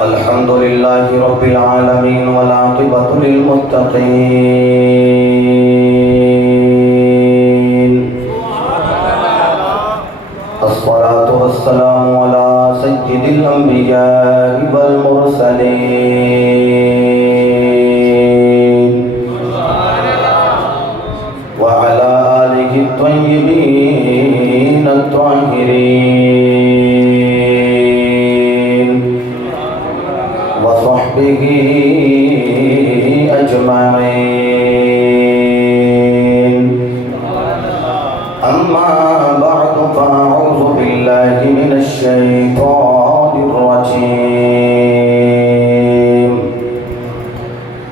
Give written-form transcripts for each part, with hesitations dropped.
الحمد لله رب العالمين والعاقبة للمتقين الصلاة والسلام على سيد الأنبياء والمرسلين وعلى آله الطيبين الطاهرين وصحبه أجمعين. أما بعد فأعوذ بالله من الشيطان الرجيم.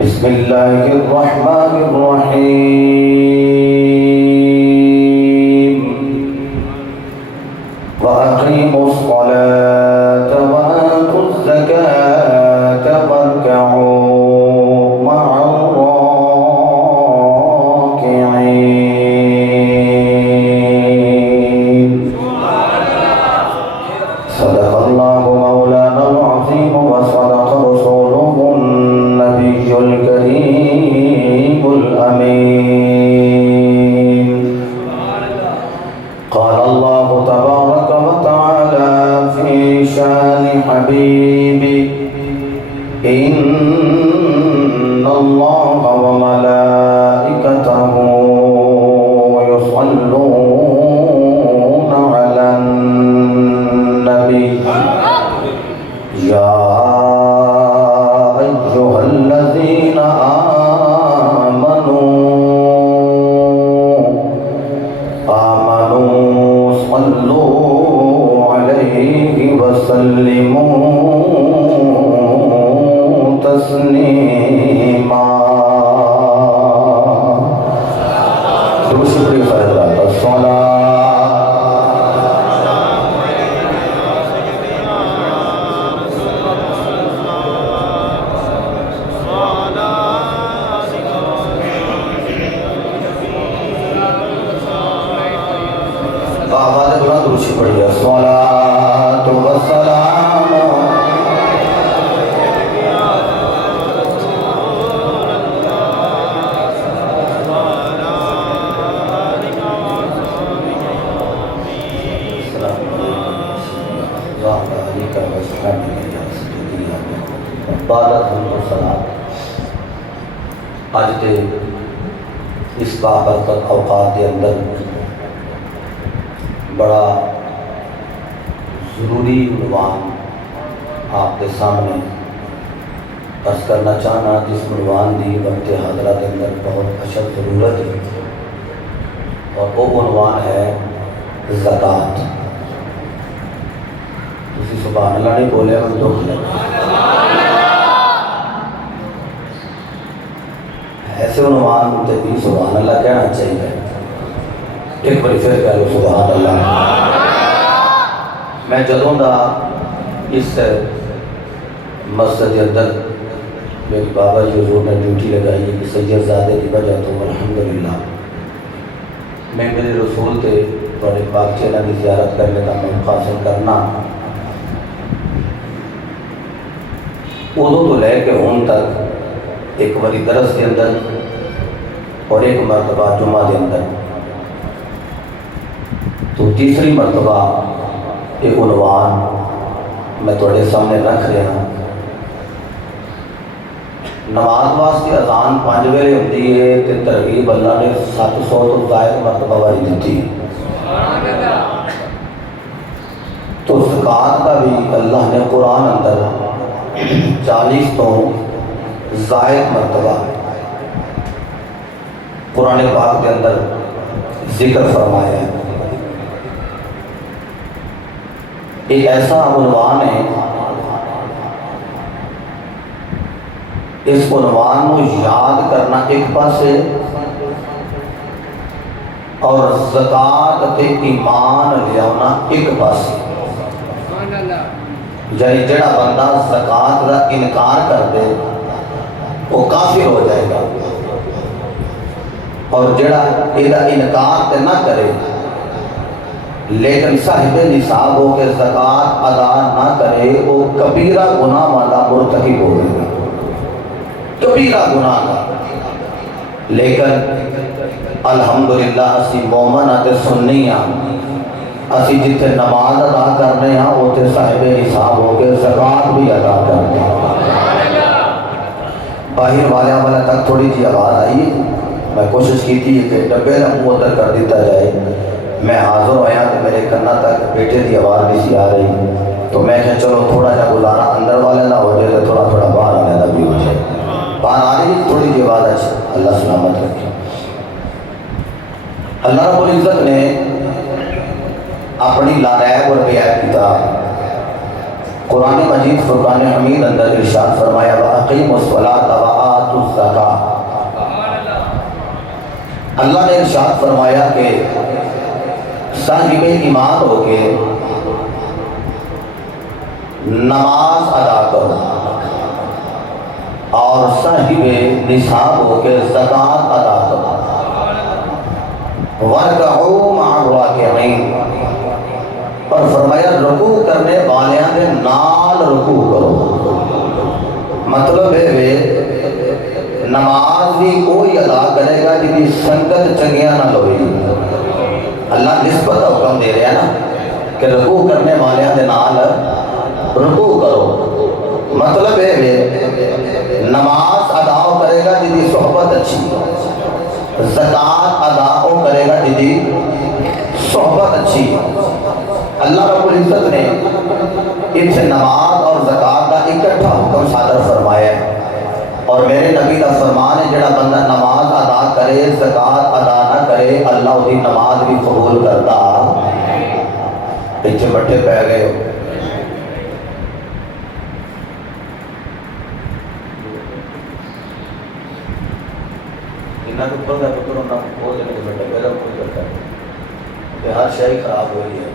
بسم الله الرحمن الرحيم. وأقيموا الصلاة وآتوا الزكاة واركعوا مع الراكعين. صدق الله مولانا العظيم وصدق رسوله النبي الكريم الأمين. قال الله تبارك وتعالى في شان حبيبي إن الله وملائكته يصلون على النبي يا أيها الذين آمنوا صلوا عليه وسلموا تسلیما. درود شکریہ فرضات الصلاۃ. آواز بلند درود شکریہ پڑھیے. الصلاۃ والسلام اج کے اس بابرکت اوقات کے اندر بڑا ضروری عنوان آپ کے سامنے عرض کرنا چاہنا، جس عنوان کی وقت حاضرہ کے اندر بہت اشد ضرورت ہے، اور وہ عنوان ہے زکوٰۃ. تسی سبحان اللہ نہیں بولے ہم دکھ لگے. ایسے عنوان تے بھی سبحان اللہ کہنا چاہیے. ایک بار پھر کہہ لو سبحان اللہ. میں جدوں دا اس مسجد کے اندر میری بابا جی حضور نے ڈیوٹی لگائی ہے کہ سید زادے کی وجہ تو الحمدللہ میں میرے رسول تے بڑے پاک چیلہ کی زیارت کرنے کا موقع حاصل کرنا، ادوں تو لے کے ہون تک ایک باری درس کے اندر اور ایک مرتبہ جمعہ کے اندر، تو تیسری مرتبہ ایک عنوان میں تھوڑے سامنے رکھ رہا ہوں. نماز واسطے اذان 5 ویلے ہوتی ہے تو ترغیب اللہ نے 700 تو زائد مرتبہ والی دیتی ہے. تو زکوٰۃ کا بھی اللہ نے قرآن اندر 40 تو زائد مرتبہ قرآن پاک کے اندر ذکر فرمایا ہے. ایک ایسا عنوان ہے، اس عنوان کو یاد کرنا ایک پاسے، اور زکوٰۃ تے ایمان لیاؤنا ایک پاسے. یعنی جڑا بندہ زکوٰۃ کا انکار کر دے وہ کافر ہو جائے گا، اور جڑا یہ انکار تے نہ کرے لیکن صاحب نصاب ہو کے زکوٰۃ ادا نہ کرے وہ کبیرہ گناہ والا مرتکب ہو گئے کبیرہ گناہ کا، لیکن الحمدللہ اسی مومن تے سنی ہاں، اسی جتھے نماز ادا کرنے ہاں اوتے صاحب حساب ہو کے زکوٰۃ بھی ادا کرنے ہاں۔ باہر والا تک تھوڑی جی آواز آئی، میں کوشش کی تھی کہ ڈبے کا منہ ادھر کر دیتا جائے، میں حاضر ہویا کہ میرے کنا تک بیٹے کی آواز نہیں سی آ رہی، تو میں کہ چلو تھوڑا جا گزارا اندر والے نہ ہو جائے تو تھوڑا تھوڑا باہر والے کا بھی ہو جائے۔ باہر آ رہی تھوڑی جی آواز اچھی، اللہ سلامت رکھے۔ اللہ رب العزت نے اپنی لارائب اور بیعت کتاب قرآن مجید فرقان حمید اندر ارشاد فرمایا وَأَقِیمُوا الصَّلَاةَ وَآتُوا الزَّکَاةَ۔ اللہ نے ارشاد فرمایا کہ صاحب ایمان ہو کے نماز ادا کرو اور صاحب نصاب ہو کے زکوٰۃ ادا کرو، وَارْكَعُوا مَعَ الرَّاكِعِينَ، اور فرمایا رکوع کرنے والیاں دے نال رکوع کرو۔ مطلب ہے نماز بھی کوئی ادا کرے گا جی سنگت چنگیاں نہ لوئی، اللہ نسبت حکم دے رہے ہیں نا کہ رکوع کرنے والیاں دے نال رکوع کرو، مطلب ہے نماز ادا کرے گا جی صحبت اچھی، زکوٰۃ ادا کرے گا جی صحبت اچھی۔ اللہ رب العزت نے ان سے نماز اور زکوٰۃ کا اکٹھا حکم صادر فرمایا ہے، اور میرے نبی کا فرمان ہے جڑا بندہ نماز ادا کرے زکوٰۃ ادا نہ کرے اللہ اس کی نماز بھی قبول کرتا۔ پیچھے بٹھے پہ گئے ہو، اوپر کا پتر ہونا بہت جنے کے بیٹھے پہلے کوئی کرتا ہے، ہر شے خراب ہو رہی ہے۔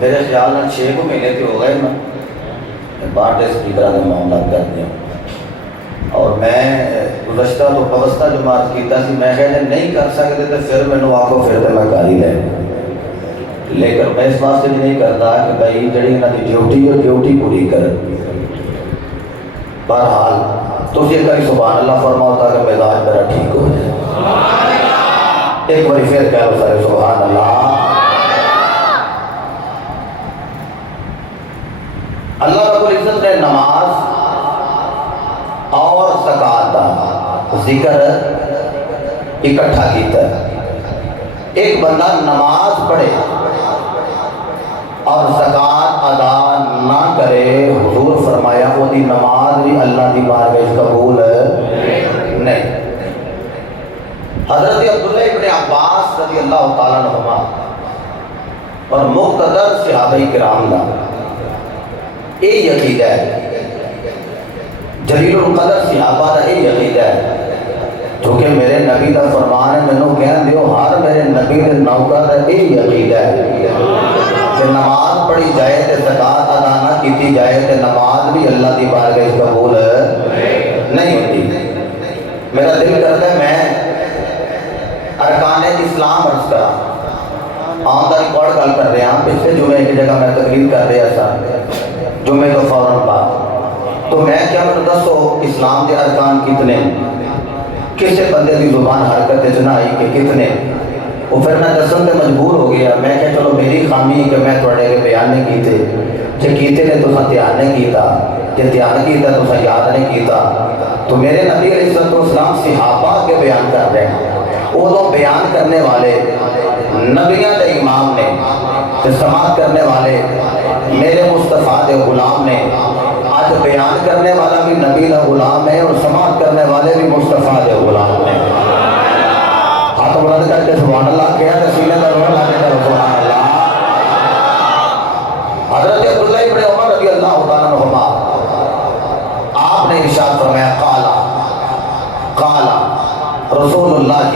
میرے خیال میں 6 مہینے کے ہو گئے میں باہر کے اسپیکر کے معاملات کرتے ہیں، اور میں گزشتہ تو وابستہ جماعت کیتا سی، میں خیال نہیں کر سکتے تو پھر مینوں آکھو پھر تو میں کر ہی لے، لیکن میں اس واسطے بھی نہیں کرتا کہ بھائی جڑی انہاں دی ڈیوٹی ہے ڈیوٹی پوری کر۔ بہرحال تسی ایک باری سبحان اللہ فرماؤ تاکہ مزاج میرا ٹھیک ہو جائے۔ ایک باری پھر کہہ لو سارے سبحان اللہ۔ اللہ رب العزت نے نماز اور زکوٰۃ کا ذکر اکٹھا کیتا ہے۔ ایک بندہ نماز پڑھے اور زکوٰۃ ادا نہ کرے، حضور فرمایا وہ دی نماز بھی اللہ دی بارگاہ قبول نہیں۔ حضرت عبداللہ ابن عباس رضی اللہ تعالیٰ عنہما اور مقتدر صحابہ کرام دا یہ عقیدہ ہے، جلیل القدر صحابہ دا یہ عقیدہ ہے، چونکہ میرے نبی دا فرمان ہے مینوں کہن دیو ہر میرے نبی دے نوکر دا یہ عقیدہ ہے کہ نماز پڑھی جائے تے زکوٰۃ ادا نہ کیتی جائے تے نماز بھی اللہ دی بارگاہ قبول نہیں ہوتی۔ میرا دل کرتا ہے میں ارکان اسلام عرض کرا، آن دا ریکارڈ گل کر رہے ہیں، پچھلے جمعے ایک جگہ میں تقریر کر رہا سا جمعے تو فوراً بعد، تو میں کیا مجھے دسو اسلام کے ارکان کتنے، کسے بندے کی زبان حرکت نہ آئی کہ کتنے، وہ پھر میں دسن سے مجبور ہو گیا۔ میں کہ چلو میری خامی کہ میں تھوڑے کے بیان نہیں کیتے، جے کیتے نے تو دھیان نہیں کیتا، جے دھیان کیتا تو یاد نہیں کیتا۔ تو میرے نبی علیہ السلام صحابہ کے بیان کر رہے ہیں، وہ تو بیان کرنے والے نبیوں کے امام نے، سماعت کرنے والے میرے مصطفیٰ دے غلام نے، آج بیان کرنے والا بھی نبی کا غلام ہے اور سماعت کرنے والے بھی مصطفیٰ دے غلام نے۔ ہاتھ بلند کر کے سبحان اللہ کہا تو سینے کا روح لانے کا سبحان اللہ۔ حضرت عبداللہ ابن عمر رضی اللہ تعالیٰ عنہما آپ نے ارشاد فرمایا قال رسول اللہ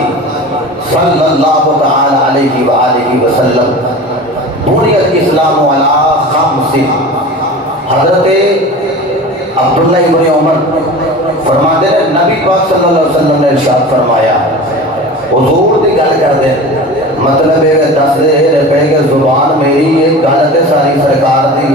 صلی اللہ تعالی علیہ وآلہ وسلم بنی الاسلام علی خمس۔ حضرت عبداللہ ابن عمر فرماتے ہیں نبی پاک صلی اللہ علیہ وسلم نے ارشاد فرمایا، حضور دی گل کر دے، مطلب ہے دس دے پہ کہ زبان میری یہ گل تے ساری سرکار دی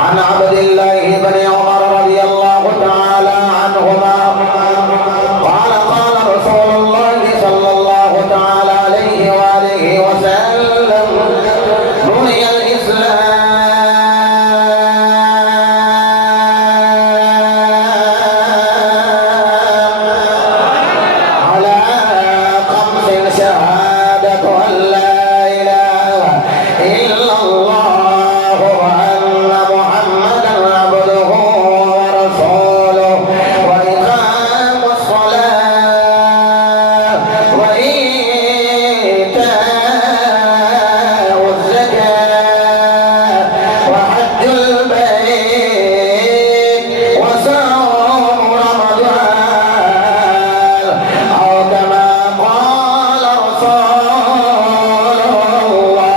عن عبد الله بن عمر رضي الله تعالى عنهما قال قال رسول الله صلى الله تعالى عليه وآله وسلم بني الإسلام على خمس شهادة أن لا إله إلا الله وأن محمدا عبده ورسوله وإقام الصلاة وإيتاء الزكاة وحج البيت وصوم رمضان أو كما قال رسول الله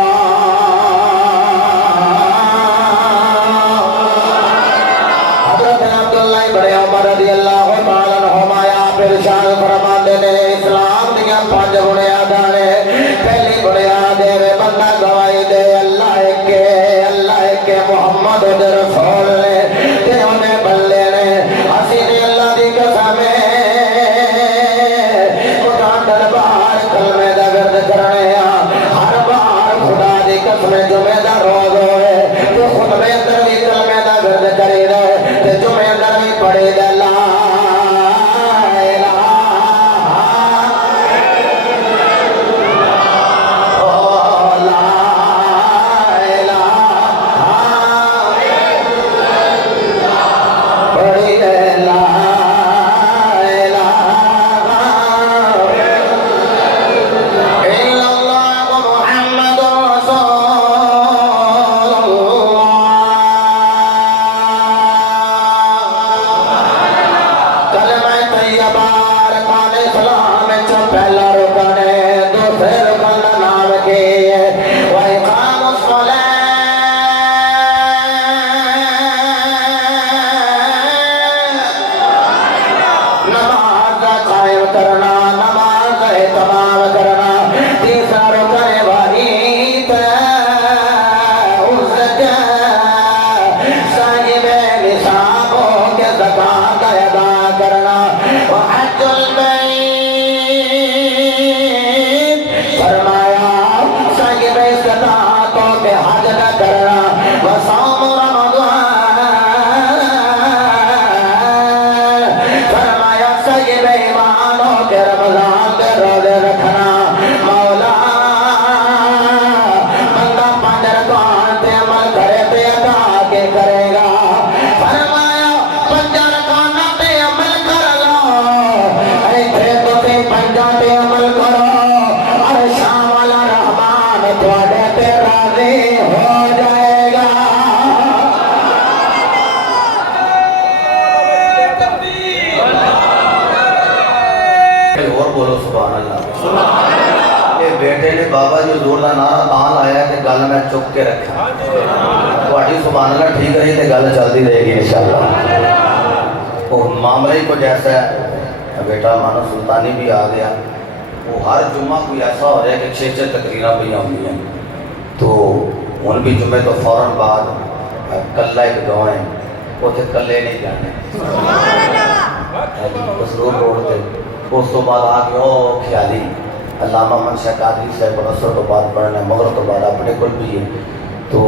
حضرت عبداللہ بن عمر رضی اللہ تعالیٰ عنہما آپ ارشاد فرماتے نے اسلام دیا پانچ بنیاداں نے پہلی بنیاد ہے بندہ گواہی دے اللہ ایک محمد دے رسول نے تے انہیں بلے نے اسی نے اللہ دی قسم خدا دربار کلمے دا ورد کرنے ہر بار خدا دی قسم جمعے دا روز ہوئے تو خطبے اندر بھی کلمے دا ورد کرے بیٹے نے بابا جی حضور کا نعرہ تاں لایا کہ گل میں چک کے رکھا تھوڑی سبحان اللہ ٹھیک رہی تو گل چلتی رہے گی انشاءاللہ وہ معاملے کو جیسا ہے بیٹا مانو سلطانی بھی آ گیا وہ ہر جمعہ کوئی ایسا ہو رہا ہے کہ 6 تقریریں پہ ہوئی ہیں تو ہوں بھی جمعے تو فوراً بعد کلا ایک گاؤں ہے اتنے کلے نہیں جانے مسرور روڈ پہ اس تو بعد آ کے او خیالی علامہ منشا قادری صاحب عصر تو بعد پڑھنا ہے مغرب تو بعد اپنے کل بھی ہے تو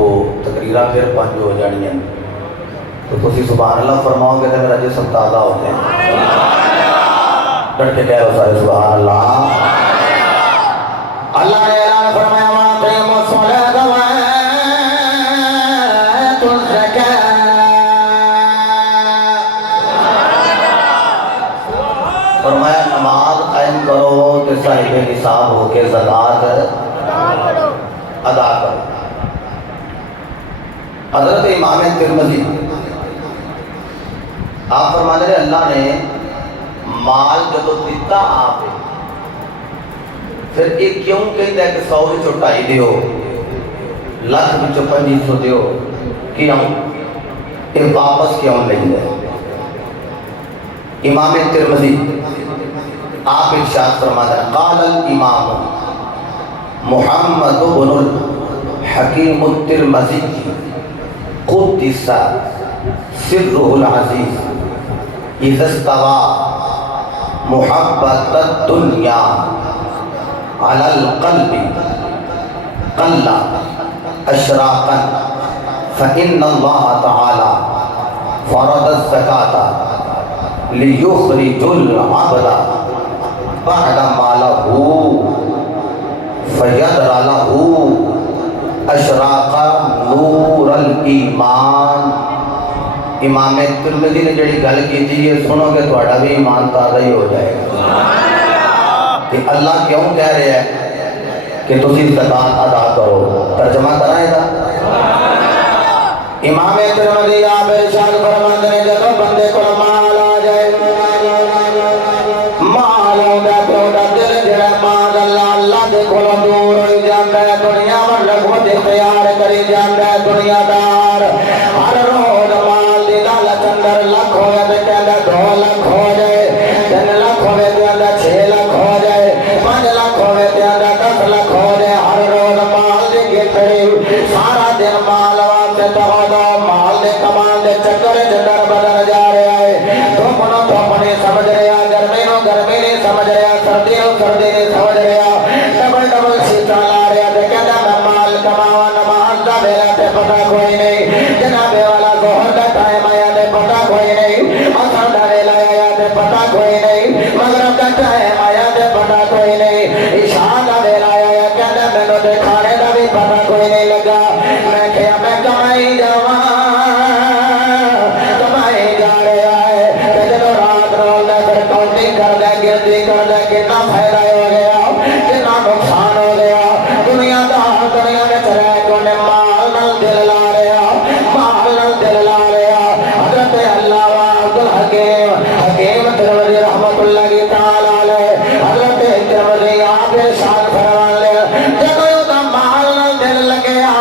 تقریریں پھر 5 ہو جانی ہیں تو تسی سبحان اللہ فرماؤ گے تو میرا جسم تازہ ہو جائے ڈٹ کے کہہ رہو سارے سبحان اللہ اللہ نے اعلان فرمایا وَأَقِيمُوا الصَّلَاةَ وَآتُوا الزَّكَاةَ فرمایا نماز قائم کرو کہ صاحب نصاب ہو کے زکوٰۃ ادا کرو حضرت امام ترمذی آپ فرماتے ہیں اللہ نے مال جب دیتا آپ پھر ایک کیوں کہتا ہے کہ 100 وچوں 2.5 دیو لاکھ وچوں 2500 دیو کیوں یہ واپس کیوں نہیں ہے امام ترمذی آپ ارشاد فرماتے ہیں قال الامام محمد بن الحکیم الترمذی قدس سرہ العزیز اذا استوى محبت الدنیا على القلب قل اشراقا فإن الله تعالى فرض الزكاة ليخرج العبد بعد ما له فيدر له اشراق نور الایمان امام ترمذی نے جڑی گل کی تھی یہ سنو گے تھوڑا بھی ایمان تازہ ہی ہو جائے گا کہ اللہ کیوں کہہ رہے ہیں کہ تسی زکوٰۃ ادا کرو ترجمہ کرائے گا امام ترمذی آپ ارشاد فرماتے ہیں جب بندے کو مال آ جائے مال آؤں تو دل جڑا مال اللہ دے کول دور ہو جاندا ہے دنیا ور رغبت اختیار کری جاندا ہے دنیا دار ہر روز مال دی لالچ اندر لاکھ ہوئے تے کہندا 2 لاکھ ہو جائے 3 لاکھ ہوئے تے کہندا 6 لاکھ ہو جائے 5 لاکھ ہوئے تے کہندا 10 لاکھ ہو جائے ہر روز مال دی گھڑی سارا دن مال واسطے تو مال دے کمال دے چکر جندر بدل جا رہا ہے دھوپ نو دھوپ نہیں سمجھ رہا گرمی نو گرمی نہیں سمجھ رہا سردی نو سردی نہیں سمجھ رہا ڈبل ڈبل سیٹاں لا رہا تے کہندا میں مال کماواں نماز دا ویلا تے پتہ کوئی نہیں جناب والا ظہر دا ٹائم آیا تے پتہ کوئی نہیں عصر دا ویلا آیا تے پتہ کوئی نہیں مغرب دا ٹائم آیا تے پتہ کوئی نہیں عشاء دا ویلا آیا کہندا مینوں تے کھانے دا بھی پتہ کوئی نہیں لگا میں کہیا میں کمائی جاواں کمائی جا رہا ہے تے جدوں رات رول دا پھر کاؤنٹنگ کردا گنتی کردا کتنا فائدہ ہو گیا کتنا نقصان ہو گیا دنیا وچ رہ کے انہیں مال نال دل لا رہا مال نال دل لا رہا حضرت علامہ عبدالحکیم حکیم ترمذی رحمۃ اللہ تعالی علیہ حضرت ترمذی آپ ارشاد فرماتے ہیں جدوں دا مال نال دل لگیا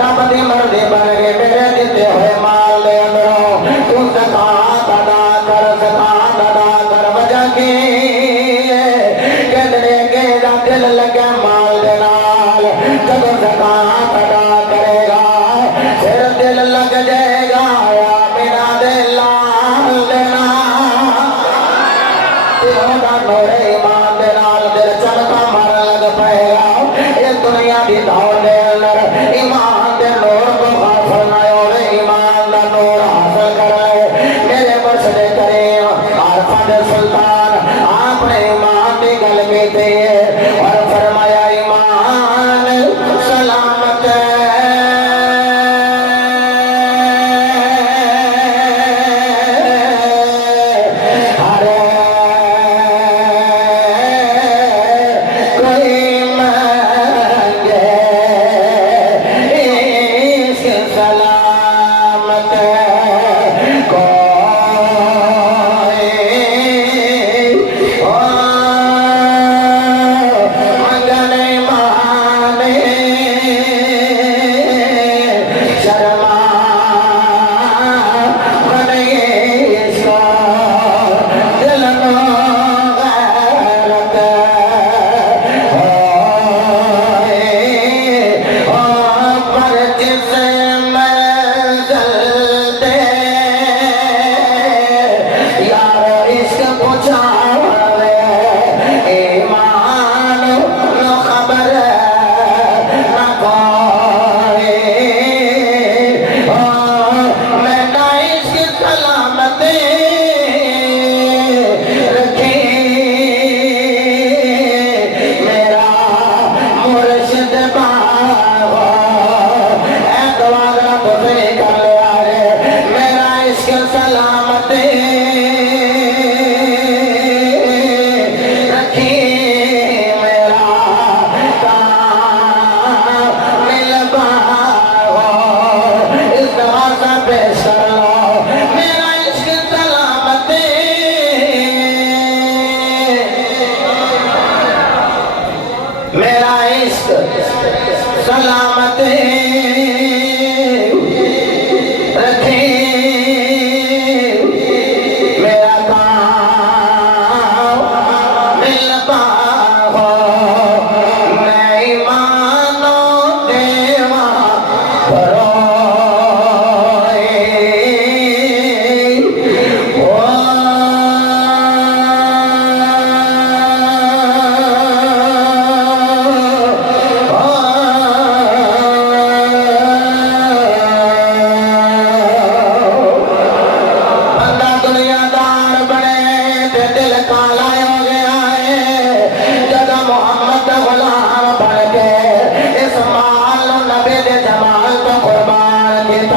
رب دی مرضی بن گئی میرے دتے ہوئے مال دے اندروں تو زکات ادا کر وجہ کی کہندے کہ دا دل لگا مال دے نال جدوں زکات ادا کرے گا پھر دل لگ جائے گا یا بنا دے لال دے نال دا نور ایمان دے نال دل چمکا مارن لگ پائے گا اس دنیا دی دوڑ دے اندر ایمان دے نور کو غافل نہ ہوئے ایمان دا نور حاصل کرائے میرے مرشد کریم عارفہ دے سلطان آپ نے ایمان دی گل کیتی ہے اور فرمایا ایمان سلامت ہے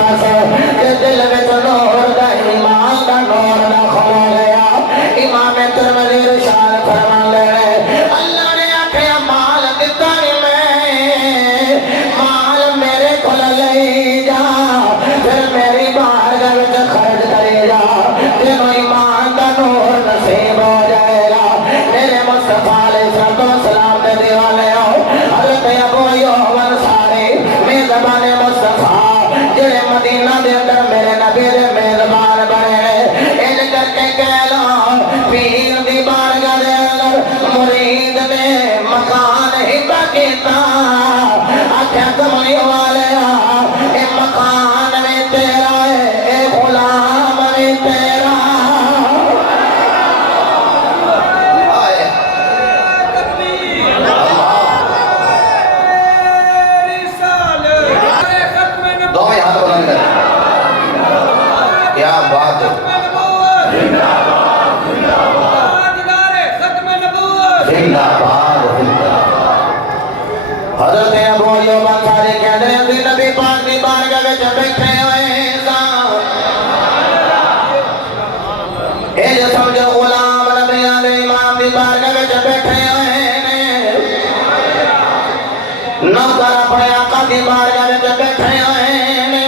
دس کہ دل وچ نور دا ایمان دا نور نہ کھولا گیا امام ترمذی ارشاد فرماندے ہیں اللہ نے آکھیا مال دتا میں مال میرے کول لئی جا پھر میری بارگاہ وچ خرچ کری جا تینوں ایمان دا نور نصیب ہو جائے گا میرے مصطفیٰ علیہ السلام دے دیوانے ہو حضرت ابو ایوب انصاری میزبان مصطفیٰ جڑے مدینہ دے اندر میرے نبی دے میزبان بنے ان کر کے کہلا پیر دی بارگاہ دے اندر مرید نے مکان ہبہ کیتا آکھیا کمائی والے اے مکان میں تیرا ہے اے غلام میں تیرا حضرت ابو ایوب انصاری کہندے ہیں نبی پاک دی بارگاہ وچ بیٹھے ہوئے اے جو سمجھو غلام نبیاں دے امام دی بارگاہ وچ بیٹھے ہوئے نے نوکر اپنے آقا دی بارگاہ وچ بیٹھے ہوئے نے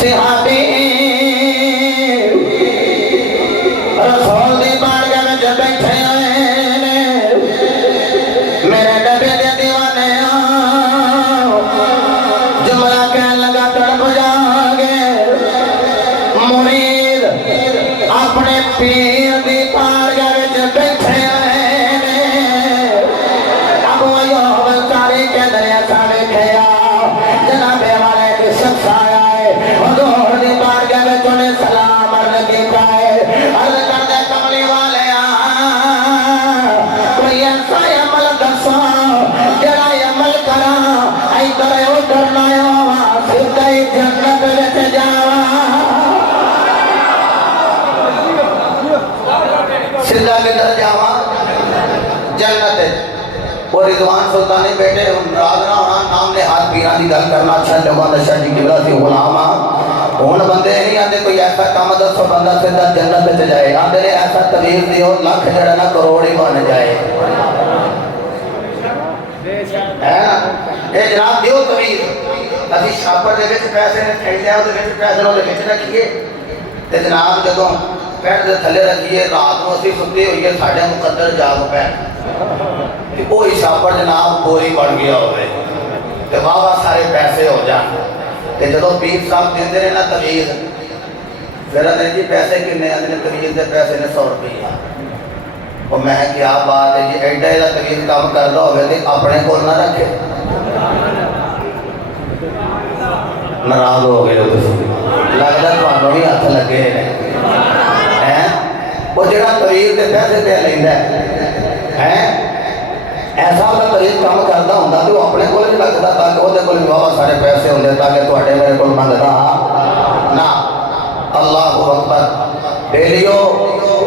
صحابی رسول دی بارگاہ وچ بیٹھے ہوئے نے میرے نبی دے دیوانے جملہ کہنے لگا تڑپ جاؤگے مرید اپنے پیر دی بارگاہ وچ بیٹھے ہوئے نے ابو ایوب انصاری کے دریا ساڑے کھیا جناب والے کے شخص آیا ہے حضور دی بارگاہ وچ انہیں سلام عرض کیتا ہے عرض کردے کملی والے کوئی ایسا عمل دسو جڑا عمل کرا ادھر ادھر نہ ہوا سیدھا ہی جنت وچ جاواں سیدھا کدھر جاواں جنت وہ رضوان سلطانی بیٹے راز نہ ہونا نام نے ہاتھ پیران دی گل کرنا اچھا لوگوں نے شاہ جی قبلہ سی غلام ہون بندے نہیں آتے کوئی ایسا کام دسو بندہ سیدھا جنت وچ جائے آندے نے ایسا تویز دیو لاکھ جڑا نہ کروڑ ہی بن جائے اے جناب دیو تویز اسی شاپر دے وچ پیسے نے کھیلے او دے وچ پیسے نو دے وچ رکھیے تے جناب جدوں پیٹ دے تھلے رکھیے رات نو اسی ستے ہوئیے ساڈے مقدر جاگ پے وہی شاپر جناب بوری بن گیا ہوئے تے واہ سارے پیسے ہو جان تے جدوں پیر صاحب دیندے نے نا تویز پھر آدھے جی پیسے کنے آدھے نے تویز دے پیسے نے 100 روپیہ اور میں کیا بات ہے جی ایڈا ایڈا تویز کام کردا ہوئے تے اپنے کول نہ رکھے ناراض ہو گئے لگتا تھانوں بھی ہاتھ لگے ہیں وہ جڑا تویز دے پیسے پہ لیندا ہے ایسا والا طریق کام کرتا ہوں تو اپنے کو نہیں لگتا تاکہ وہ کول بہت سارے پیسے ہوندے تاکہ تواڈے میرے کو منگدا نا اللہ اکبر بیلیو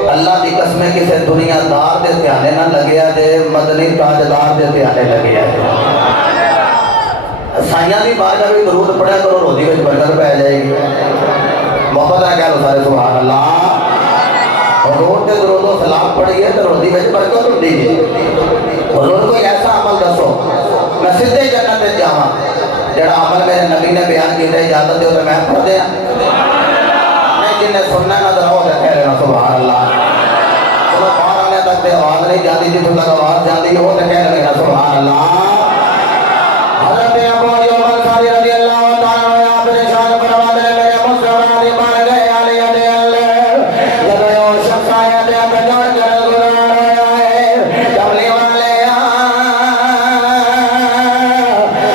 اللہ دی قسم کسے دنیا دار دے دھیانے نہ لگیا دے مدنی تاجدار دے دھیانے لگیا دے سائیاں دی بارگاہ بھی درود پڑھیا کرو روزی وچ برکت پہ جائے گی محبت ہے کہہ لو سارے سبحان اللہ حضور تے درود و سلام پڑھیے تو روزی وچ برکت ہوندی ہے حضور کوئی ایسا عمل دسو میں سیدھے جنت وچ جاواں جڑا عمل میرے نبی نے بیان کیتا اجازت دیو تے میں پڑھ دیاں نہیں جن نے سننا نہ ذرا وہ کہہ لینا سبحان اللہ چلو باہر آنے تک تے آواز نہیں جاتی جتوں تک آواز جاتی وہ تے کہہ لینا سبحان اللہ حضرت ابو ایوب انصاری رضی اللہ تعالی عنہ آپ نے شان فرماتے ہیں میرے مصطفیٰ دی بار گئے علی دے اللہ جب وہ شخص آیا تے اپ جوڑ کر گزار ہویا ہے کملی والے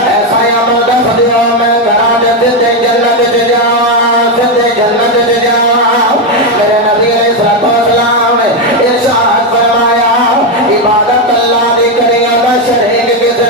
ایسا عمل دس دیو میں گھراں دے سیدھے جنت وچ جاواں سیدھے جنت وچ جاواں میرے نبی علیہ الصلوۃ والسلام نے ارشاد فرمایا عبادت اللہ دی کریاں دا شریک کس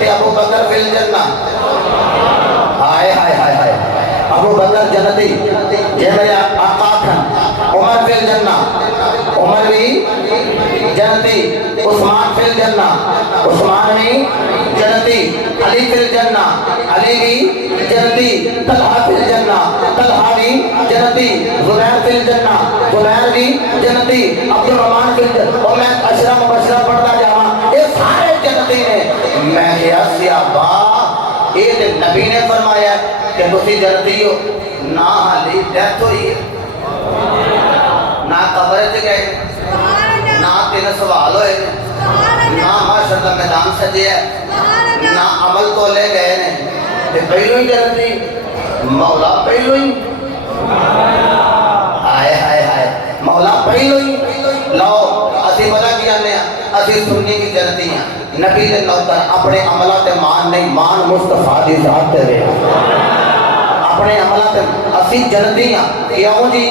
تے ابو بکر فی الجنہ. ہائے ہائے ہائے ہائے. ابو بکر جنتی جے میرے آقا کھن. عمر فی الجنہ, عمر بھی جنتی. عثمان فی الجنہ, عثمان بھی جنتی. علی فی الجنہ, علی بھی جنتی. طلحہ فی الجنہ, طلحہ بھی جنتی. زبیر فی الجنہ, زبیر بھی جنتی. عبد الرحمن فی الجنہ. اور میں عشرہ مبشرہ پڑھتا جاواں, یہ سارے جنتی ہیں. میں کہا سیابا یہ تے نبی نے فرمایا کہ تسی جنتی ہو. نہ حالی ڈیتھ ہوئی ہے, نہ قبر چ گئے, نہ تین سوال ہوئے, نہ معاشر کا میدان سجے ہے, نہ عمل تو لے گئے نے. تے پہلو ہی جنتی مولا, پہلو ہی ہائے ہائے ہائے مولا پہلو ہی. لو اسی پتہ کیا نے اسی سنی کی جنتی ہیں. نبی دے نوکر اپنے عملہ تے مان نہیں, مان مصطفیٰ دی ذات تے رہے اپنے عملہ تے اسی جنتی ہیں. کیوں جی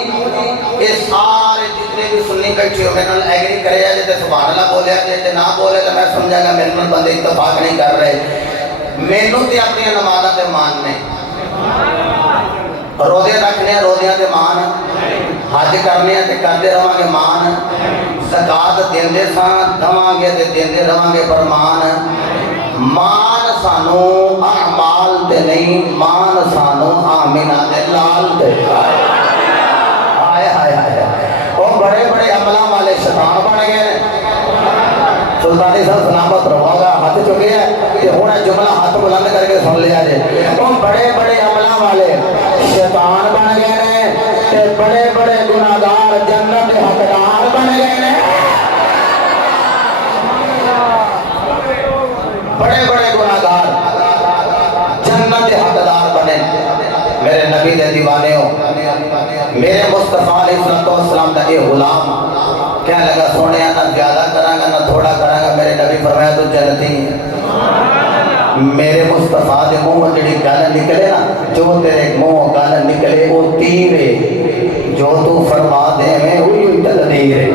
یہ سارے جتنے بھی سنی کٹھے ہو میرے نال ایگری کرے جائے تے سبحان اللہ بولے تے نہ بولے تو میں سمجھا گا میرے نال بندے اتفاق نہیں کر رہے. مینوں تے اپنی نمازاں تے مان نہیں, روزے رکھنے روزیاں تے مان, حج کرنے تے کرتے رہاں گے مان, زکات دیندے سان دواں گے تے دیندے رہاں گے پر مان. مان سانو اعمال تے نہیں, مان سانو آمینہ دے لال تے. ہائے ہائے ہائے. وہ بڑے بڑے عملہ والے شیطان بن گئے ہیں. سلطانی صاحب سلامت رہو گا ہاتھ چکے ہیں کہ ہونا جملہ ہاتھ بلند کر کے سن لیا جائے. وہ بڑے بڑے عملہ والے شیطان بن گئے ہیں تے بڑے بڑے گناہگار جنت کے حقدار بن گئے ہیں. بڑے بڑے گناہگار جنت کے حقدار بنے. میرے نبی دے دیوانے ہو, میرے مصطفیٰ علیہ السلام کا یہ غلام کہنے لگا سونے نہ زیادہ کرانگا نہ تھوڑا کرانگا. میرے نبی فرمایا تو جنتی ہے. میرے مصطفیٰ دے منہ جڑی گل نکلے نا, جو تیرے منہ گل نکلے وہ تیر ہے, جو تو فرما دے میں ہوئی ہوئی تقدیر ہے.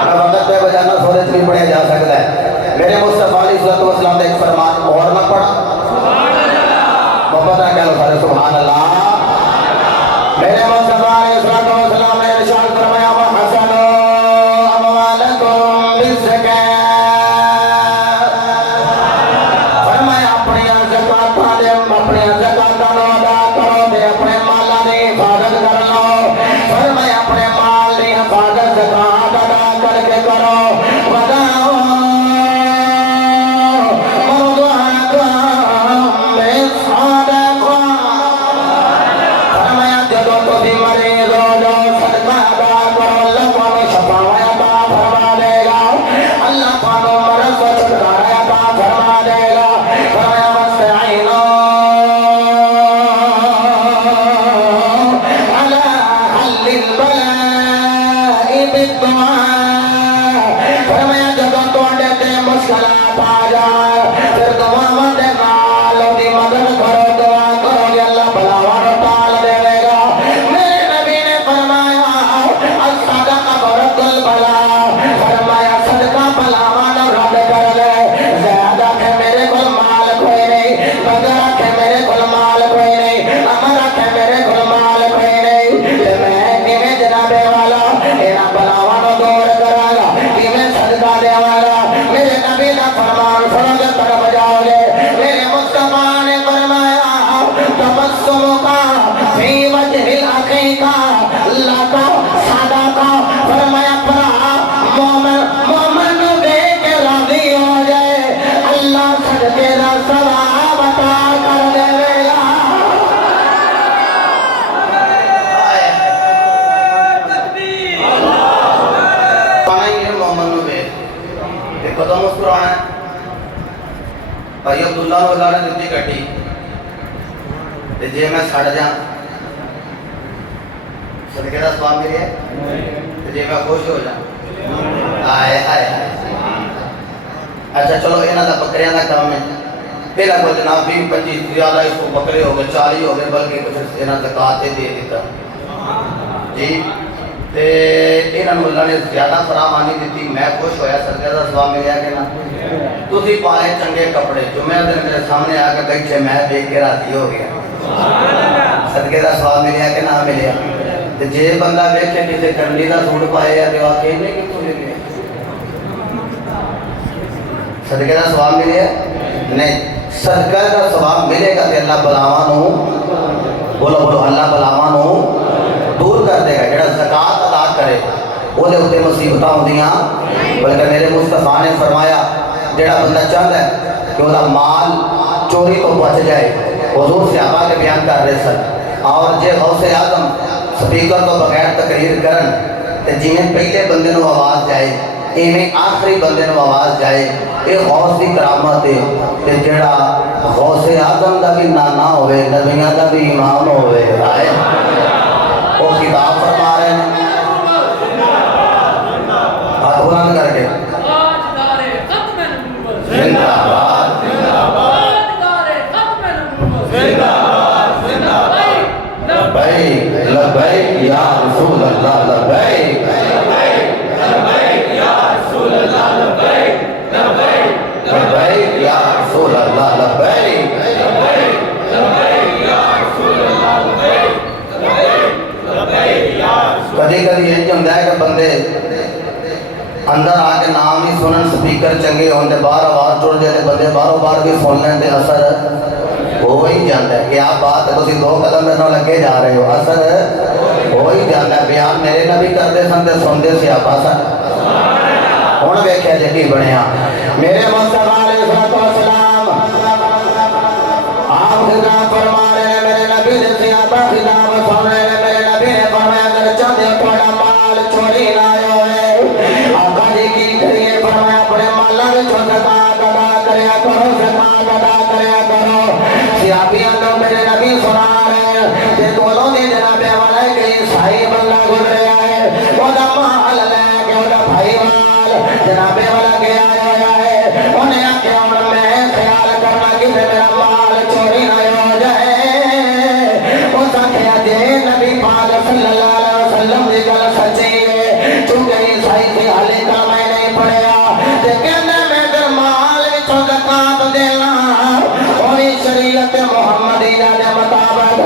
اب وقت پہ بجانا سورج بھی پڑھیا جا سکتا ہے. میرے مصطفیٰ علیہ السلام نے ایک فرمان اور نہ پڑھا, محبت نہ کہہ لو سارے سبحان اللہ. میرے مصطفیٰ علیہ السلام نے ارشاد فرمایا وَحَسَنُوا أَمْوَالَكُمْ بِالزَّكَاةِ. فرمایا اپنی زکاتاں دے اپنی زکاتاں نو ادا کرو تے اپنے مالاں دی حفاظت کر لو. فرمایا اپنے مال دی حفاظت زکات ادا کر کے کرو. بھائی عبداللہ اللہ نے دتی کٹی تے جے میں سڑ جاں صدقے دا ثواب ملے تے جے میں خوش ہو جاں ہائے ہائے. اچھا چلو انہاں دا بکریاں دا کام ہے. پہلا کوئی جناب 20-25 زیادہ اس کو بکرے ہو گئے 40 ہو گئے بلکہ کچھ انہاں زکات دے دیتا جی تے انہاں نوں اللہ نے زیادہ فراوانی دیتی. میں خوش ہویا صدقے دا ثواب ملیا کہ نہ تسی پائے چنگے کپڑے، جمعہ دن میرے سامنے آ کے بیٹھے، میں دیکھ کے راضی ہو گیا۔ صدقے دا ثواب ملیا کہ نہ ملیا؟ جے بندہ دیکھے کسی کنڈی دا سوٹ پائے یا دیوا کہنے کی تو لے لیا، صدقے دا ثواب ملیا؟ نہیں، صدقہ دا ثواب ملے گا کہ اللہ بلاواں نو، بولو بولو، اللہ بلاواں نو دور کر دے گا۔ جڑا زکوٰۃ ادا کرے وہ دے اتے مصیبتاں ہوندیاں، بلکہ میرے مصطفیٰ نے فرمایا جڑا بندہ چاہتا ہے کہ وہ مال چوری تو بچ جائے، حضور صحابہ کے بیان کر رہے سن، اور جے غوث اعظم سپیکر تو بغیر تقریر کرن تے جویں پہلے بندے نو آواز جائے ایویں آخری بندے نو آواز جائے، یہ غوث دی کرامت ہے کہ جڑا غوث اعظم دا بھی نانا ہوئے، نبیاں دا بھی امام ہوئے، رائے وہ خطاب فرما رہے ہیں ہاتھ بلند کر کے، زندہ باد زندہ باد لبیک لبیک یا رسول اللہ، لبیک لبیک یا رسول اللہ، لبیک لبیک یا رسول اللہ، لبیک لبیک یا رسول اللہ، لبیک۔ کدی کدی یہ ہوتا ہے کہ بندے اندر آ کے نام ہی سنن، سپیکر چنگے ہوندے، باہر آواز ٹر جائے بندے باہروں باہر بھی سن لیں تے اثر ہو ہی جاتا ہے کہ آپ بات تسی دو قدم میں نہ لگے جا رہے ہو، اثر ہو ہی جاتا ہے۔ بیان میرے نبی کرتے سن تے سنتے صحابہ سن، ہن ویکھیا جے کی بنیا۔ میرے مصطفیٰ علیہ السلام آپ خطاب فرما رہے ہیں، میرے نبی نے صحابہ خطاب سن رہے ہیں، میرے نبی نے فرمایا اگر چاہتے ہو تھوڑا مال چوری نہ ہوئے، آقا جی کی کریے، فرمایا اپنے مالا وچوں زکوٰۃ ادا کریا کرو، زکوٰۃ ادا کریا کرو۔ صحابیاں تو میرے نبی سنا رہے ہیں کہ دونوں نے جناب والا کہ عیسائی بندہ گزریا ہے، وہ دا مال لے کے وہ دا بھائی وال جناب والا کے آیا ہوا ہے، انہیں آکھیا ہن میں خیال کرنا کہ میرا مال چوری نہ ہو جائے۔ اس آکھیا جے نبی پاک صلی اللہ علیہ وسلم دی گل سچی ہے، چونکہ عیسائی سے حالے کا میں نہیں پڑھیا، تے کہندے میں اگر مال وچوں زکوٰۃ دینا اوہی شریعت محمدیہ دے مطابق،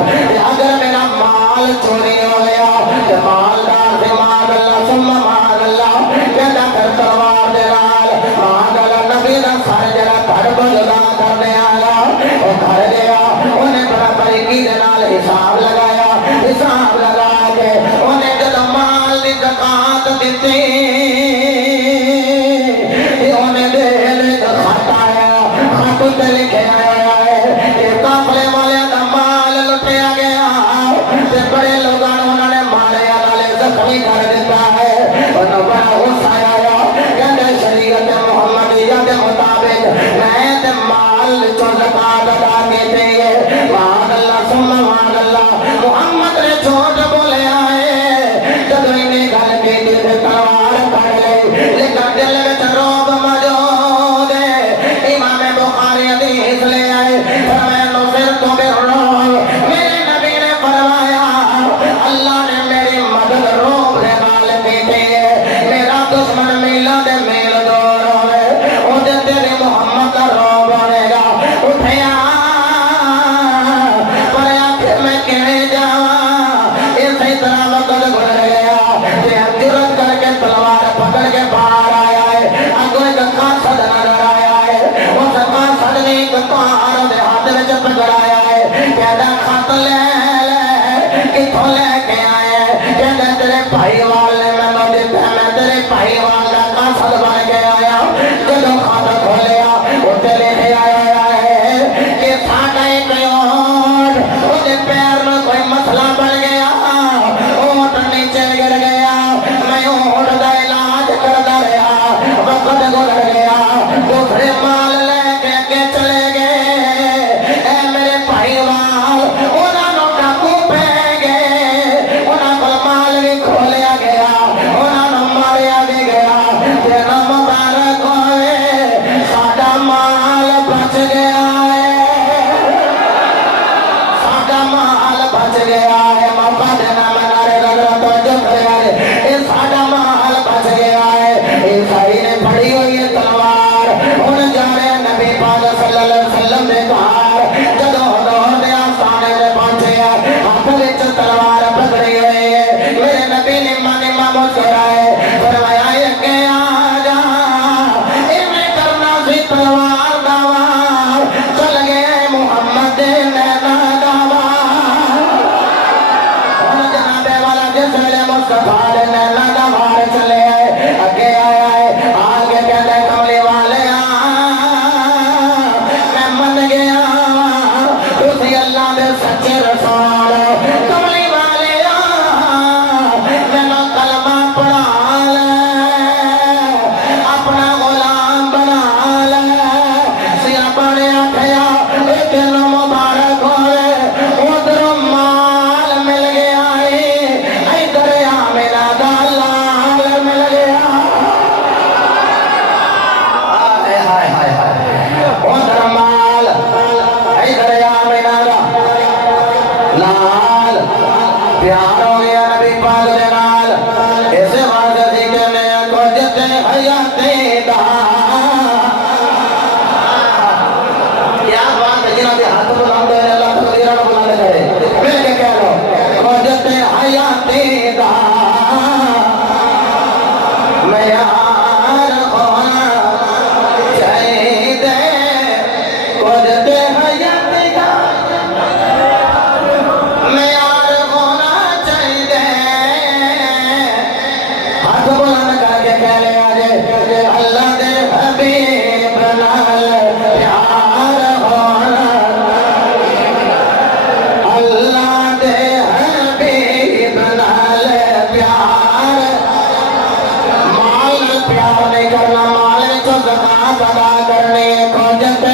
اگر میرا مال چوری ہو گیا تے مالدار سے معاذ اللہ ثم معاذ اللہ کہندا کر تلوار دے نال معاذ اللہ نبی دا سر جڑا گھر بلدا کرنے آیا او گھر گیا، انہیں بڑا باریکی دے نال حساب لگایا، حساب لگا کے انہیں جدوں مال دی زکوٰۃ دتی، انہیں دل خط آیا، خط تے لکھے آیا ہے کہ قافلے والے دا مال لٹیا گیا تے بڑے لوگاں انہوں نے ماریا نالے زخمی کر دیتا ہے، انہوں بڑا غصہ آیا، کہندے شریعت محمدیہ کے مطابق میں تے مال چوں زکوٰۃ ادا کیتی ہے، معاذ اللہ ثم معاذ اللہ محمد نے جھوٹ بولیا ہے، جدوں انہیں گل کیتی تے تلوار کڑ لئی، لیکن دل وچ روب موجود ہے۔ امام بخاری حدیث لے آئے، فرمایا نصرت بالرعب، میرے نبی نے فرمایا اللہ نے میری مدد روب دے نال کیتی ہے، میرا دشمن میلاں دے میل دور ہوئے او دے تیرے محمد دا روب بنے گا، اٹھیا پریا کہ میں کیویں جاواں، اسی طرح وقت گزر گیا تے جرأت کر کے تلوار پکڑ کے باہر آیا ہے، اگوں ایک قاصد نظر آیا ہے، اس قاصد نے ایک تار دے ہاتھ وچ پکڑایا ہے، کہندا خط لے لے کتھوں لے کے آئے، کہندا تیرے بھائی وال نے مینوں دتا، میں تیرے بھائی وال دا قاصد بن کے آیا، جدوں خط کھولیا اوتے لکھیا آیا ہے کہ ساڈا ایک اونٹ اودے پیر میں کوئی مسئلہ بن گیا، اونٹ نیچے گر گیا، میں اونٹ دا علاج کردا رہا، وقت گزر گیا، دوسرے مال لے کے اگے چلے گئے، اے میرے بھائی وال انہاں نوں ڈاکو پے گئے، انہاں کول مال بھی کھولیا گیا، انہاں نوں ماریا بھی گیا، تے نہ حیاتی دا کیا بات ہے جنہوں نے ہاتھ بلند ہے اللہ تقدیرہ کو بلند کرے مل کے کہہ لو حجت حیاتی دا معیار ہونا چاہیے حجت حیاتی دا معیار ہونا چاہیے ہاتھ بلند کر کے کہہ لے آجے اللہ دے حبیب نال پیار ہونا اللہ دے حبیب نال پیار مال پیار نہیں کرنا مال تو زکاة ادا کرنی حجت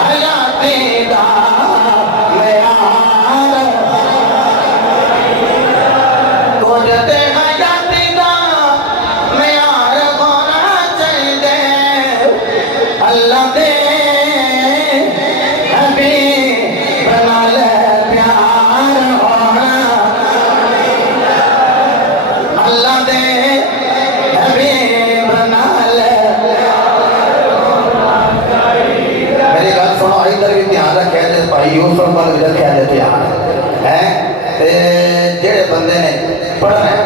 حیاتی دا معیار حجت حیاتی دا معیار ہونا چاہیے اللہ دے حبیب نال پیار ہونا اللہ دے حبیب نال میری گل سنو ادھر بھی دھیان رکھے جی بھائی یوسف وال بھی رکھے جی دھیان ہے جڑے بندے نے پڑھنا ہے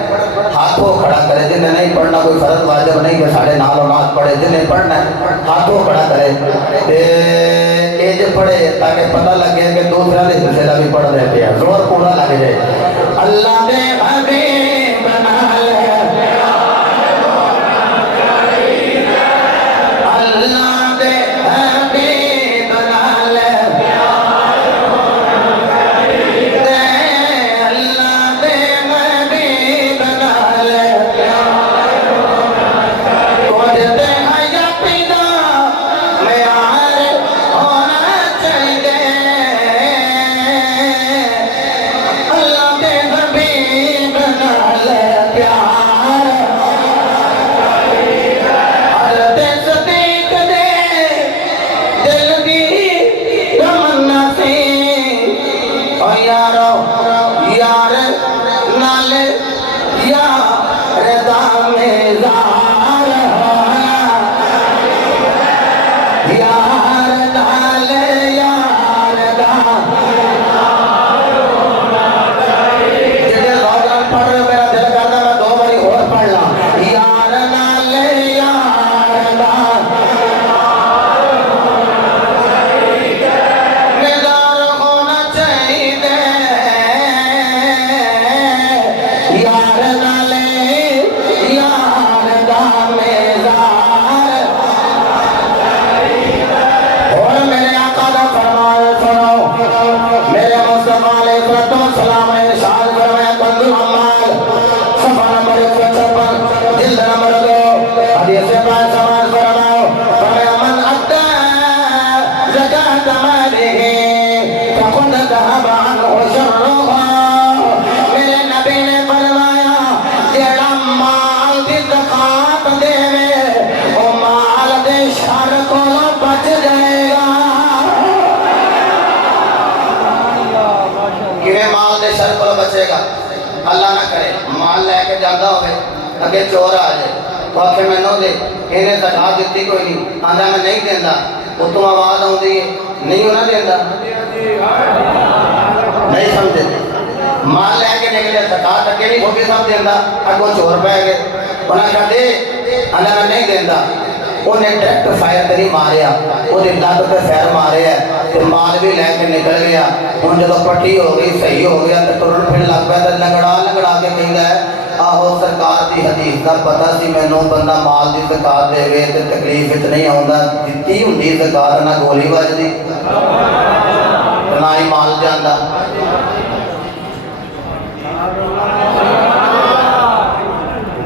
ہاتھوں کھڑا کرے جنہیں نہیں پڑھنا کوئی فرض واجب نہیں کہ ساڑھے نال و نال پڑھے جنہیں پڑھنا ہے ہاتھوں کھڑا کرے ایج پڑھے تاکہ پتہ لگے کہ دوسرا نے حصے بھی پڑھ رہے تھے زور پورا لگ جائے اللہ دے حبیب نال اللہ دے حبیب نال اللہ دے حبیب نال حجت حیاتی دا معیار ہونا چاہیے اللہ دے حبیب نال پیار حضرت صدیق دے دل دی تمنا سی او یارو یار نال یار دا میزار ہونا یار نال یار دا جڑے روزان پڑھ رہے میرا دل کرتا میں دو باری اور پڑھ لا یار نال یار دا میزار ہونا چاہیے یار نال یار دا میزار اور میرے آقا دا فرمان سنو میرے مصطفیٰ علیہ السلام نے ارشاد فرمایا کنز الاموال صفحہ نمبر 156 جلد نمبر 2 حدیث پاک سماعت فرماؤ فرمایا من ادى زکاة ماله فقد ذهب عنه شرها میرے نبی نے فرمایا جیڑا مال دی زکاة دے وہ مال دے شر کو بچ جائے گا کیویں مال دے شر کو بچے گا اللہ نہ کرے مال لے کے جانا ہوئے اگے چور آ جائے تو آکھے میں نو دے انہیں زکاة دیتی کوئی نہیں آدھا میں نہیں دینا اتوں آواز آتی ہے نہیں ہونا دینا نہیں سمجھے مال لے کے نکلے زکاة اگے نہیں ہوگی سب دینا اگوں چور پہ گئے انہیں کہا دے آدھا میں نہیں دینا انہیں ڈائریکٹ فائر نہیں ماریا وہ لت پہ فیر مارے ہے تو مال بھی لے کے نکل گیا ہوں جب پٹی ہو گئی صحیح ہو گیا تو ٹرن پھر لگ پہ لنگڑا کے کہتا ہے آہو سرکار دی حدیث کا پتہ سی مینوں بندہ مال دی زکات دے گئے تے تکلیف وچ نہیں آوندا دتی ہوندی زکات نہ گولی وجدی نہ ہی مال جاندا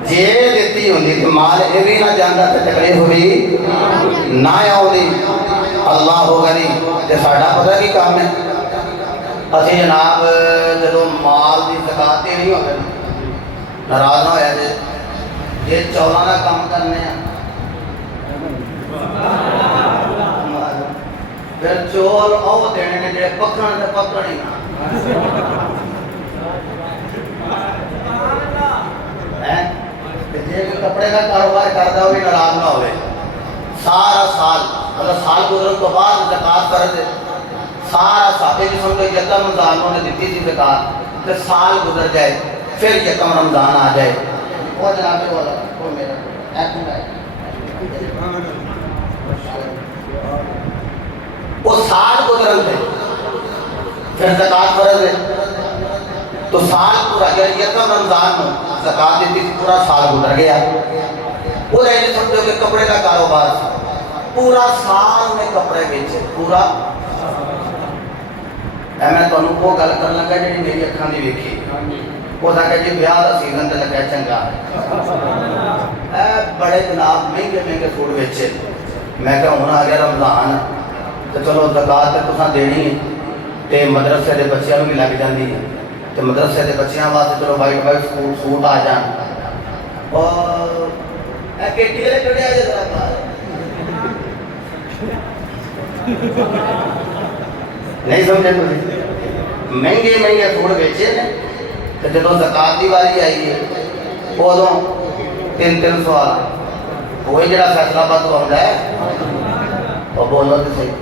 جے دتی ہوندی تے مال اے وی نہ جاندا تے تکلیف ہوئی نہ آوندی اللہ ہو غنی تے ساڈا پتہ کی کام ہے اسی جناب جدوں مال دی زکات نہیں ہو گئی ناراض نہ ہویا جی یہ چولاں دا کام کرنے ہیں پھر چول او دینے نے جڑے پکڑن تے پکڑی نہ ہیں تے جے جی کپڑے کا کاروبار کرتا ہوئے ناراض نہ ہوئے سارا سال مطلب سال گزرن تو بعد زکات فرض ہے سارا سال یہ سمجھو یکم رمضان انہوں نے دیتی تھی زکات پھر سال گزر جائے پھر یکم رمضان آ جائے وہ جناب والا وہ میرا وہ سال گزرن تھے پھر زکات فرض ہے تو سال پورا یعنی یکم رمضان میں زکات دیتی تھی پورا سال گزر گیا وہ رہنے سمجھو کہ کپڑے کا کاروبار پورا سال میں کپڑے بیچے پورا میں تمہیں وہ گل کر لگا جی میری اکھان دی ویکھی وہ تھا کہ جی بیاہ کا سیزن تو لگا چنگا بڑے جناب مہنگے مہنگے سوٹ بیچے میں کہ ہوں آ گیا رمضان تو چلو زکات تو تساں دینی ہے تے مدرسے دے بچیاں بھی لگ جاندی ہے تے مدرسے دے بچیاں واسطے چلو وائٹ وائٹ سوٹ آ جان اور کیٹی والے کڑے آ جائے نہیں سمجھے مہنگے مہنگے سوٹ بیچے نے تو جب زکات کی واری آئی ہے ادو 300 والا وہی جڑا فیصلہ بات آتا ہے اور بولو تو صحیح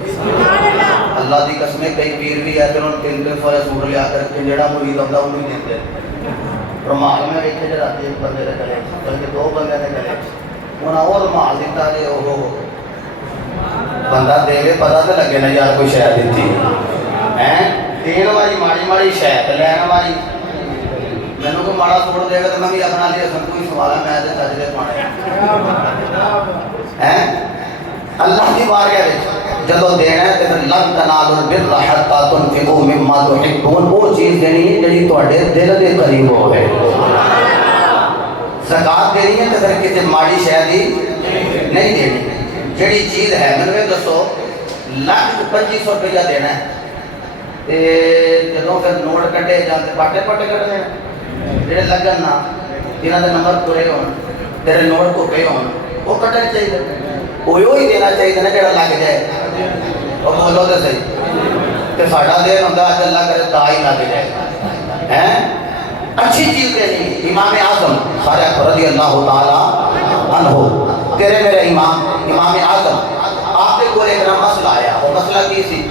اللہ کی قسمیں کئی پیر بھی ہے جنہوں نے 300 والا سوٹ لیا کر کے جڑا مرید آتا انہوں ہی دیتے رومال میں ویکھے جڑا ایک بندے نے گلے بلکہ 2 بندے نے گلے انہیں وہ رومال دیتا جی وہ بندہ دے لے پتا تو لگے نا یار کوئی شاید دیتی ہے دین والی ماڑی ماڑی شاید لین والی مینوں کوئی ماڑا سوٹ دے گا تو میں بھی اپنا لیا سن کوئی سوالا میں تے سج دے پانے ہیں اللہ کی بارگاہ وچ جدوں دینا ہے تے پھر لن تنالوا البر حتى تنفقوا مما تحبون وہ چیز دینی ہے جڑی تواڈے دل دے قریب ہوے زکات دینی ہے تے پھر کتے ماڑی شاید ہی نہیں دینی جڑی چیز ہے میں نے دسو 1,25,000 روپیہ دینا ہے تے جدوں پھر نوٹ کٹے جاندے پاٹے پاٹے کٹ دینا جڑے لگن نا جنہاں دے نمبر پورے ہون تیرے نوٹ کو پے ہون وہ کٹنے چاہیے وہی دینا چاہیے نا جڑا لگ جائے اور بولو تو صحیح تے ساڈا دین ہوندا اج اللہ کرے تا ہی لگ جائے ہیں اچھی چیز دینی امام اعظم سارے رضی اللہ تعالی عنہ تیرے میرے امام اعظم آپ کے کول ایک مسئلہ آیا وہ مسئلہ کی سی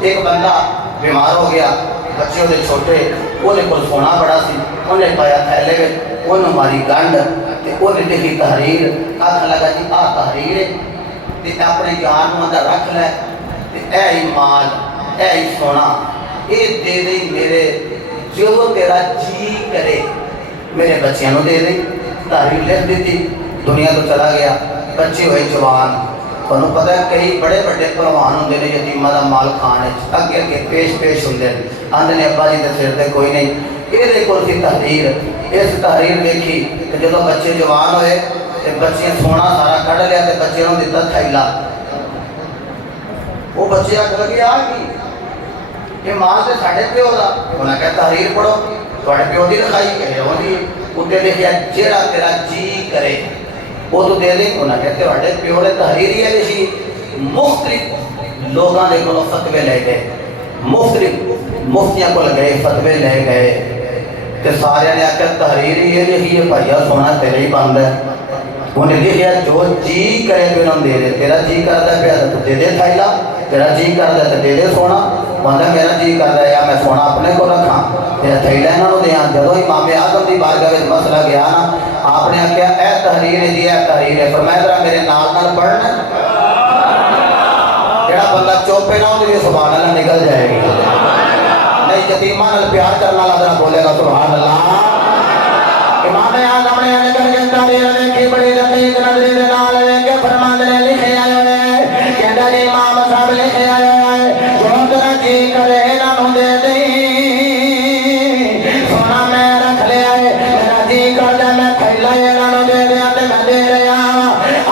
ایک بندہ بیمار ہو گیا بچے ہوتے چھوٹے انہیں کول سونا بڑا سی انہیں پایا تھیلے میں انہوں ماری گنڈ تے انہیں لکھی تحریر آکھن لگا جی آ تحریر ہے تے اپنے جان اندر رکھ لے تے اے مال اے سونا اے دے دے میرے جو تیرا جی کرے میرے بچیاں نو دے دے تحریر لکھ دیتی دنیا تو چلا گیا بچے ہوئے جوان انہوں پتہ ہے کئی بڑے بڑے پروان ہوندے نے یتیمہ دا مال کھانے اگے اگے پیش ہوندے آندے نے ابا جی دے سر تے کوئی نہیں یہ دیکھو سی تحریر اس تحریر دیکھی کہ جدو بچے جوان ہوئے تے بچے سونا سارا کڑ لیا تے بچے نوں دتا تھیلا وہ بچے آکھ لگے آ کی یہ مال تے ساڈے پیو دا انہاں کہ تحریر پڑھو تواڈے پیو دی لکھائی کہ ہوندی اوتے لکھیا جیڑا تیرا جی کرے وہ تو دے دیں انہاں کہتے ہیں پیوڑے تحریری ہے جیسی مختلف لوگاں دے کو فتوے لے گئے مختلف مفتیاں کو لگئے فتوے لے گئے کہ سارے نے آکر تحریری ہے جیسی یہ بھائیہ سونا تیرے ہی بند ہے انہیں لکھیا جو جی کرے بینم دے دے تیرا جی کردہ ہے تو دے دے تھائیلا تیرا جی کردہ ہے تو دے دے سونا بندہ میرا جی کردہ ہے یا میں سونا اپنے کو رکھا تیرا تھائیلا انہوں نے دیاں جدو امام اعظم دی بارگاہ میں مسئلہ گیا نا آپ نے کیا اے تحریر دی اے تحریر ہے فرمایا ذرا میرے نال نال پڑھنا جڑا بندہ چوپے نہ ہو تو سبحان اللہ نکل جائے گی نہیں یتیمہ نال پیار کرنا ذرا بولے گا سبحان اللہ امام اعظم نے کر کے تحریر کی بڑی دقیق نظری دے نال کے فرمان نے لکھے آئے ہیں کہندا جی امام صاحب لکھے آئے ہیں جو تیرا جی کرے انہاں دے دیں سونا میں رکھ لے آئے میرا جی کر دے میں تھیلا انہاں دے دیا تے میں دے رہا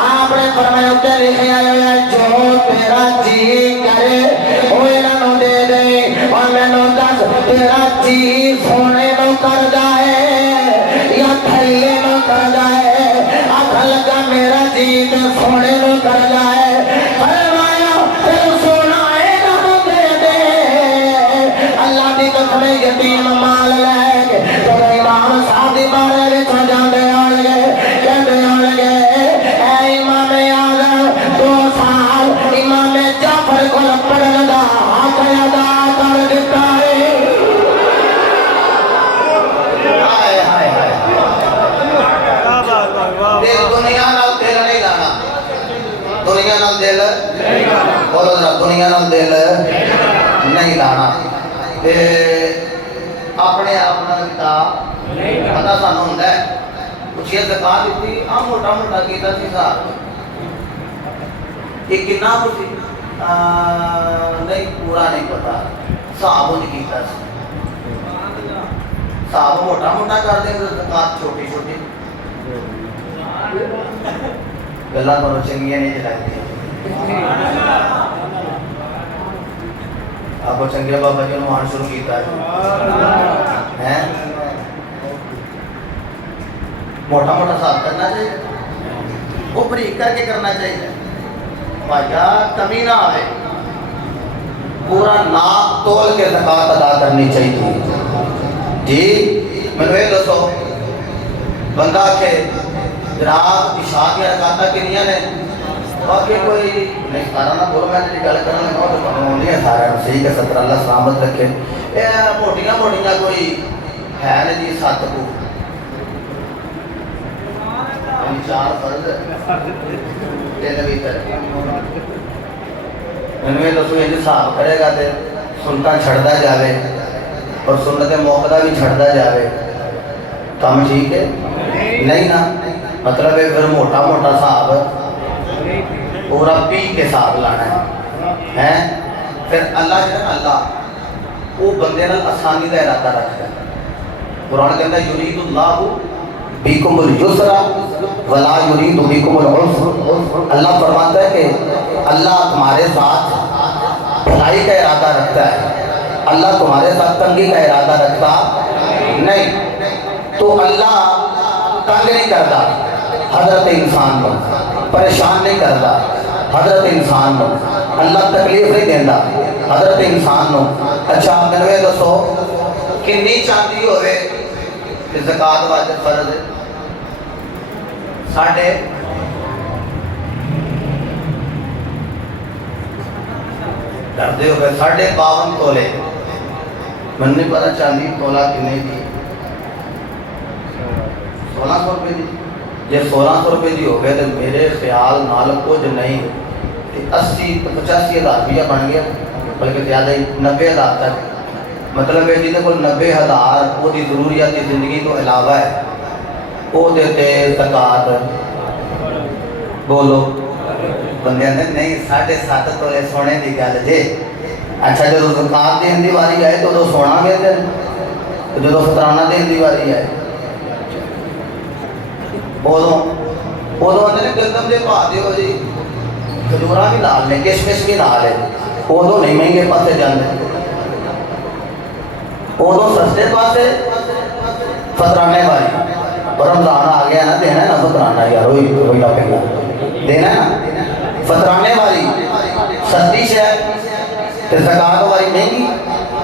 آپ نے فرمایا تے لکھے آئے ہیں جو تیرا جی کرے او انہاں دے دے اور مینوں دس تیرا جی سونے نو کردا ہے تھیلے نو کردا ہے آکھ لگا میرا جی تے سونے نو کردا ہے فرمایا تے سونا انہاں دے دے اللہ دی قسم یتیم مال لے کے جب امام صاحب دی بارے وچ جاندے آن گے کہندے دنیا نال دل بولو ذرا، دنیا نال دل نہیں لانا، تے اپنے آپ نال کتاب پتا سانوں ہوندا ہے اچھی زکات دیتی آ موٹا موٹا کیتا سی حساب یہ کنا کچھ نہیں پورا نہیں پتا حساب انج کیتا سی حساب موٹا موٹا کر دیں زکات چھوٹی چھوٹی گلا تو چنگیاں نہیں لگتی آپ چنگے بابا جی نے مان شروع کیتا ہے موٹا موٹا حساب کرنا چاہیے وہ بریک کر کے کرنا چاہیے بھائی کمی نہ آئے پورا ناپ تول کے زکات ادا کرنی چاہیے جی میں یہ دسو بندہ کہ جناب عشاء کی رکعتاں کنیاں نے باقی کوئی نہیں سارا نہ بولو میں جی گل کرنا لگا تو قانون نہیں ہے سارا صحیح کہ 17 اللہ سلامت رکھے یہ موٹیاں موٹیاں کوئی ہے نا جی 7 کو 4 فرض 3 ویتر میں یہ دسو یہ حساب کرے گا تے سنتا چھڑتا جاوے اور سنت موقع بھی چھڑتا جاوے کام ٹھیک ہے نہیں نا مطلب ہے پھر موٹا موٹا حساب پورا پی کے حساب لانا ہے پھر اللہ جو ہے نا اللہ وہ بندے نال آسانی کا ارادہ رکھتا ہے قرآن کہتا ہے یرید اللہ بیکم الجسر ولا یرید بیکم العسر اللہ فرماتا ہے کہ اللہ تمہارے ساتھ بھلائی کا ارادہ رکھتا ہے اللہ تمہارے ساتھ تنگی کا ارادہ رکھتا نہیں تو اللہ تنگ نہیں کرتا حضرت انسان کو پریشان نہیں کرتا حضرت انسان کو اللہ تکلیف نہیں دینا حضرت انسان کو اچھا میں دسو کنی چاندی ہوئے کہ زکات واجب فرض ہے ساڑھے کردے ہوئے 52.5 تولے من نہیں پتا چاندی تولا کنے دی 1600 روپے دی جی 1600 روپے دی ہو گئے تو میرے خیال نال کچھ نہیں 80-85 ہزار روپیہ بن گیا بلکہ زیادہ ہی 90,000 تک مطلب ہے جنہیں کو 90,000 وہ دی ضروریات کی زندگی تو علاوہ ہے وہ دیتے زکات بولو بندے نے نہیں 7.5 تولے سونے دی گل جی اچھا جب زکات دین دی واری آئے تو سونا بھی دے تو جب فطرانہ دین دی واری آئے ادو نے گندم دے پا دیو جی کھجورا بھی نال نے کشمش بھی نال ہے ادو نہیں مہنگے پاسے جانے ادو سستے پاسے فطرانے والی اور رمضان آ گیا نا دینا ہے نا فطرانہ یار وہی ٹاپک دینا ہے نا فطرانے والی سستی شہ زکات والی مہنگی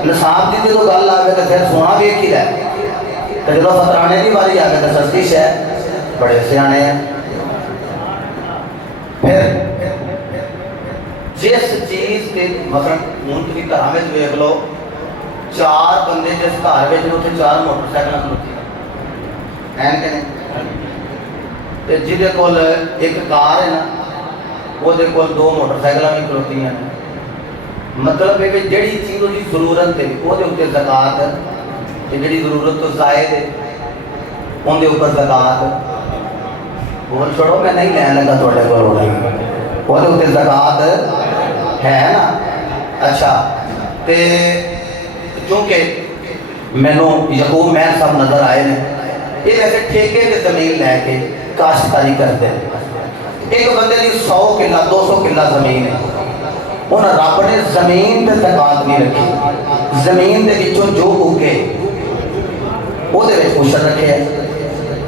نصاب کی جو گل آ گئی تو پھر سونا بھی ایک ہی ہے تو جب فطرانے کی باری آ گئی تو سستی شہ بڑے سیانے ہیں پھر جس چیز کے مثلا ہوں تھی گھر میں دیکھ لو 4 بندے جس گھر میں اتنے 4 موٹر سائیکل کھلوتی ہیں کہ نہیں جہدے کول ایک کار ہے نا وہ 2 موٹر سائیکل بھی کھلوتی ہیں مطلب ہے کہ جڑی چیز کی ضرورت ہے وہ زکات ہے جڑی ضرورت تو زائد ہے اندر اوپر زکات بول چھوڑو میں نہیں لین لگا تھوڑے کو وہ زکات ہے نا اچھا تے چونکہ مینوں یعقوب میں سب نظر آئے نے یہ ویسے ٹھیکے کے زمین لے کے کاشتکاری کرتے ایک بندے کی 100 کلہ 200 کلہ زمین ہے انہوں رب نے زمین تے زکات نہیں رکھی زمین دے وچوں جو اگے وہ دے وچ عشر رکھے ہے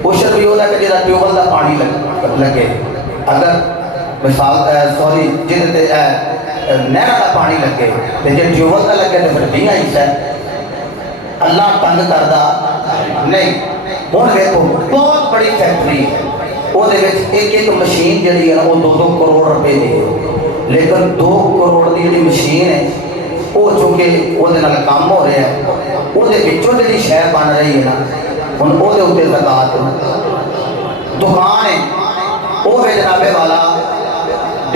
عشر بھی ہوتا ہے کہ جہاں ٹیوبل کا پانی لگے اگر مثال سوری جہاں نہر کا پانی لگے تو جی ٹیوبل کا لگے تو پھر 20 حصہ ہے اللہ تنگ کرتا نہیں ہوں دیکھو بہت بڑی فیکٹری ہے وہ ایک مشین جہی ہے نا وہ 2-2 کروڑ روپے دی ہے لیکن 2 کروڑ کی جی مشین ہے وہ چونکہ وہ کام ہو رہا ہے وہ جی شہ بن رہی ہے نا ہوں وہ زکات دکان ہے وہ جنابے والا